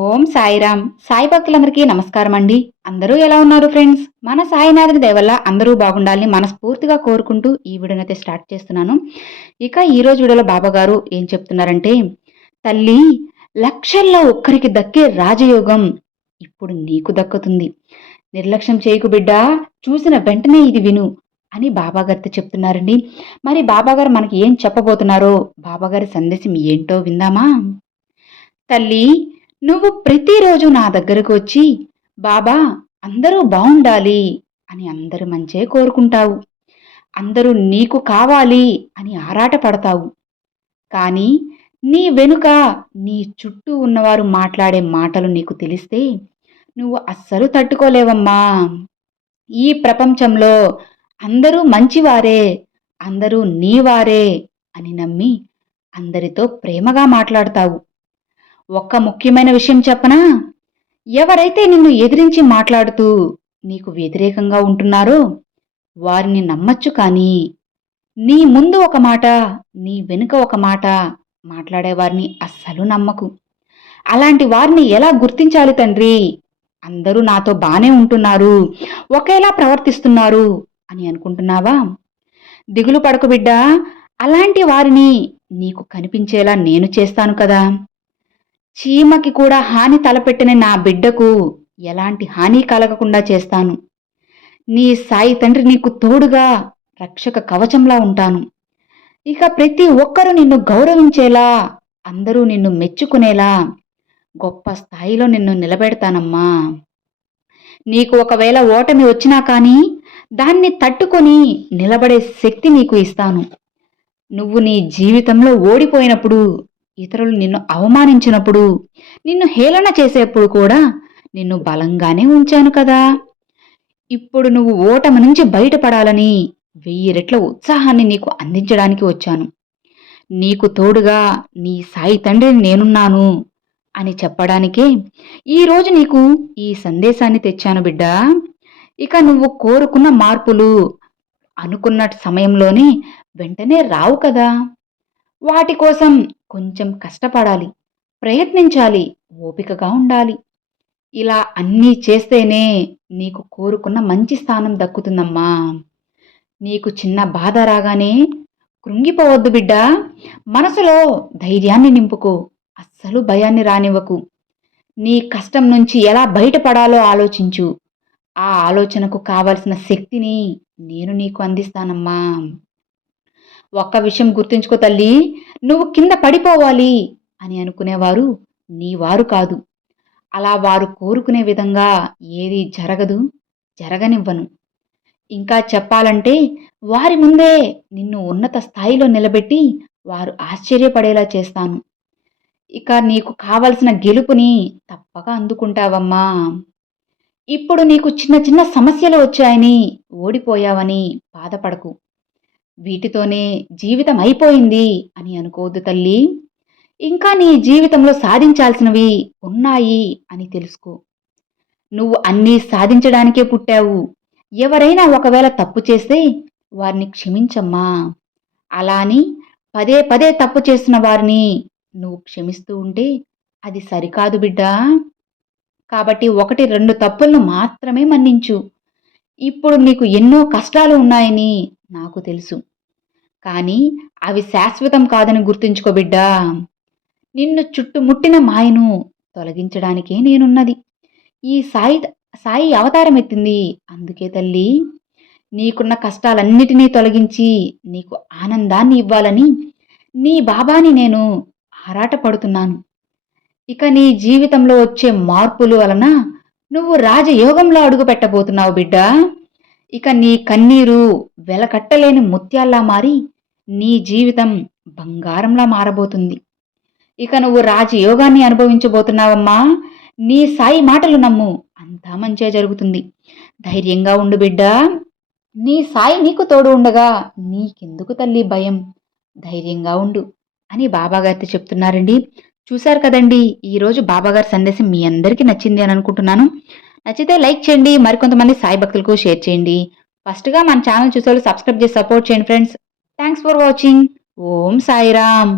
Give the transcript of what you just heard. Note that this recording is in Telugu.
ఓం సాయిరామ్. సాయి భక్తులందరికీ నమస్కారం అండి. అందరూ ఎలా ఉన్నారు ఫ్రెండ్స్? మన సాయినాథుని దయ వల్ల అందరూ బాగుండాలని మనస్ఫూర్తిగా కోరుకుంటూ ఈ వీడియోనైతే స్టార్ట్ చేస్తున్నాను. ఇక ఈరోజు వీడియోలో బాబాగారు ఏం చెప్తున్నారంటే, తల్లి, లక్షల్లో ఒక్కరికి దక్కే రాజయోగం ఇప్పుడు నీకు దక్కుతుంది. నిర్లక్ష్యం చేయకు బిడ్డా, చూసిన వెంటనే ఇది విను అని బాబాగారితో చెప్తున్నారండి. మరి బాబాగారు మనకి ఏం చెప్పబోతున్నారో, బాబాగారి సందేశం ఏంటో విందామా? తల్లి, నువ్వు ప్రతిరోజు నా దగ్గరకు వచ్చి, బాబా అందరూ బావుండాలి అని అందరి మంచే కోరుకుంటావు. అందరూ నీకు కావాలి అని ఆరాటపడతావు. కానీ నీ వెనుక నీ చుట్టూ ఉన్నవారు మాట్లాడే మాటలు నీకు తెలిస్తే నువ్వు అస్సలు తట్టుకోలేవమ్మా. ఈ ప్రపంచంలో అందరూ మంచివారే, అందరూ నీవారే అని నమ్మి అందరితో ప్రేమగా మాట్లాడతావు. ఒక్క ముఖ్యమైన విషయం చెప్పనా? ఎవరైతే నిన్ను ఎదిరించి మాట్లాడుతూ నీకు వ్యతిరేకంగా ఉంటున్నారో వారిని నమ్మచ్చు, కానీ నీ ముందు ఒక మాట, నీ వెనుక ఒక మాట మాట్లాడేవారిని అస్సలు నమ్మకు. అలాంటి వారిని ఎలా గుర్తించాలి తండ్రి? అందరూ నాతో బానే ఉంటున్నారు, ఒకేలా ప్రవర్తిస్తున్నారు అని అనుకుంటున్నావా? దిగులు పడకు బిడ్డా, అలాంటి వారిని నీకు కనిపించేలా నేను చేస్తాను కదా. చీమకి కూడా హాని తలపెట్టిన నా బిడ్డకు ఎలాంటి హాని కలగకుండా చేస్తాను. నీ సాయి తండ్రి నీకు తోడుగా రక్షక కవచంలా ఉంటాను. ఇక ప్రతి ఒక్కరూ నిన్ను గౌరవించేలా, అందరూ నిన్ను మెచ్చుకునేలా గొప్ప స్థాయిలో నిన్ను నిలబెడతానమ్మా. నీకు ఒకవేళ ఓటమి వచ్చినా కానీ దాన్ని తట్టుకొని నిలబడే శక్తి నీకు ఇస్తాను. నువ్వు నీ జీవితంలో ఓడిపోయినప్పుడు, ఇతరులు నిన్ను అవమానించినప్పుడు, నిన్ను హేళన చేసేప్పుడు కూడా నిన్ను బలంగానే ఉంచాను కదా. ఇప్పుడు నువ్వు ఓటమి నుంచి బయటపడాలని 1000 రెట్ల ఉత్సాహాన్ని నీకు అందించడానికి వచ్చాను. నీకు తోడుగా నీ సాయి తండ్రిని నేనున్నాను అని చెప్పడానికే ఈరోజు నీకు ఈ సందేశాన్ని తెచ్చాను బిడ్డా. ఇక నువ్వు కోరుకున్న మార్పులు అనుకున్న సమయంలోనే వెంటనే రావు కదా. వాటి కోసం కొంచెం కష్టపడాలి, ప్రయత్నించాలి, ఓపికగా ఉండాలి. ఇలా అన్నీ చేస్తేనే నీకు కోరుకున్న మంచి స్థానం దక్కుతుందమ్మా. నీకు చిన్న బాధ రాగానే కృంగిపోవద్దు బిడ్డా. మనసులో ధైర్యాన్ని నింపుకో, అస్సలు భయాన్ని రానివ్వకు. నీ కష్టం నుంచి ఎలా బయటపడాలో ఆలోచించు. ఆ ఆలోచనకు కావలసిన శక్తిని నేను నీకు అందిస్తానమ్మా. ఒక్క విషయం గుర్తుంచుకో తల్లి, నువ్వు కింద పడిపోవాలి అని అనుకునేవారు నీ వారు కాదు. అలా వారు కోరుకునే విధంగా ఏది జరగదు, జరగనివ్వను. ఇంకా చెప్పాలంటే వారి ముందే నిన్ను ఉన్నత స్థాయిలో నిలబెట్టి వారు ఆశ్చర్యపడేలా చేస్తాను. ఇక నీకు కావలసిన గెలుపుని తప్పక అందుకుంటావమ్మా. ఇప్పుడు నీకు చిన్న చిన్న సమస్యలు వచ్చాయని, ఓడిపోయావని బాధపడకు. వీటితోనే జీవితం అయిపోయింది అని అనుకోవద్దు తల్లి. ఇంకా నీ జీవితంలో సాధించాల్సినవి ఉన్నాయి అని తెలుసుకో. నువ్వు అన్నీ సాధించడానికే పుట్టావు. ఎవరైనా ఒకవేళ తప్పు చేస్తే వారిని క్షమించమ్మా. అలా అని పదే పదే తప్పు చేస్తున్న వారిని నువ్వు క్షమిస్తూ ఉంటే అది సరికాదు బిడ్డా. కాబట్టి 1, 2 తప్పులను మాత్రమే మన్నించు. ఇప్పుడు నీకు ఎన్నో కష్టాలు ఉన్నాయని నాకు తెలుసు, కానీ అవి శాశ్వతం కాదని గుర్తుంచుకో బిడ్డా. నిన్ను చుట్టుముట్టిన మాయను తొలగించడానికే నేనున్నది. ఈ సాయి అవతారం ఎత్తింది అందుకే తల్లి. నీకున్న కష్టాలన్నిటినీ తొలగించి నీకు ఆనందాన్ని ఇవ్వాలని నీ బాబాని నేను ఆరాటపడుతున్నాను. ఇక నీ జీవితంలో వచ్చే మార్పుల వలన నువ్వు రాజయోగంలో అడుగు పెట్టబోతున్నావు బిడ్డా. ఇక నీ కన్నీరు వెలకట్టలేని ముత్యాల్లా మారి నీ జీవితం బంగారంలా మారబోతుంది. ఇక నువ్వు రాజయోగాన్ని అనుభవించబోతున్నావమ్మా. నీ సాయి మాటలు నమ్ము, అంతా మంచే జరుగుతుంది. ధైర్యంగా ఉండు బిడ్డా. నీ సాయి నీకు తోడు ఉండగా నీకెందుకు తల్లి భయం? ధైర్యంగా ఉండు అని బాబాగారితో చెప్తున్నారండి. చూశారు కదండి, ఈరోజు బాబాగారి సందేశం మీ అందరికీ నచ్చింది అని అనుకుంటున్నాను. నచ్చితే లైక్ చేయండి, మరికొంతమంది సాయి భక్తులకు షేర్ చేయండి. ఫస్ట్గా మన ఛానల్ చూసేవాళ్ళు సబ్స్క్రైబ్ చేసి సపోర్ట్ చేయండి friends. Thanks for watching. Om Sairam.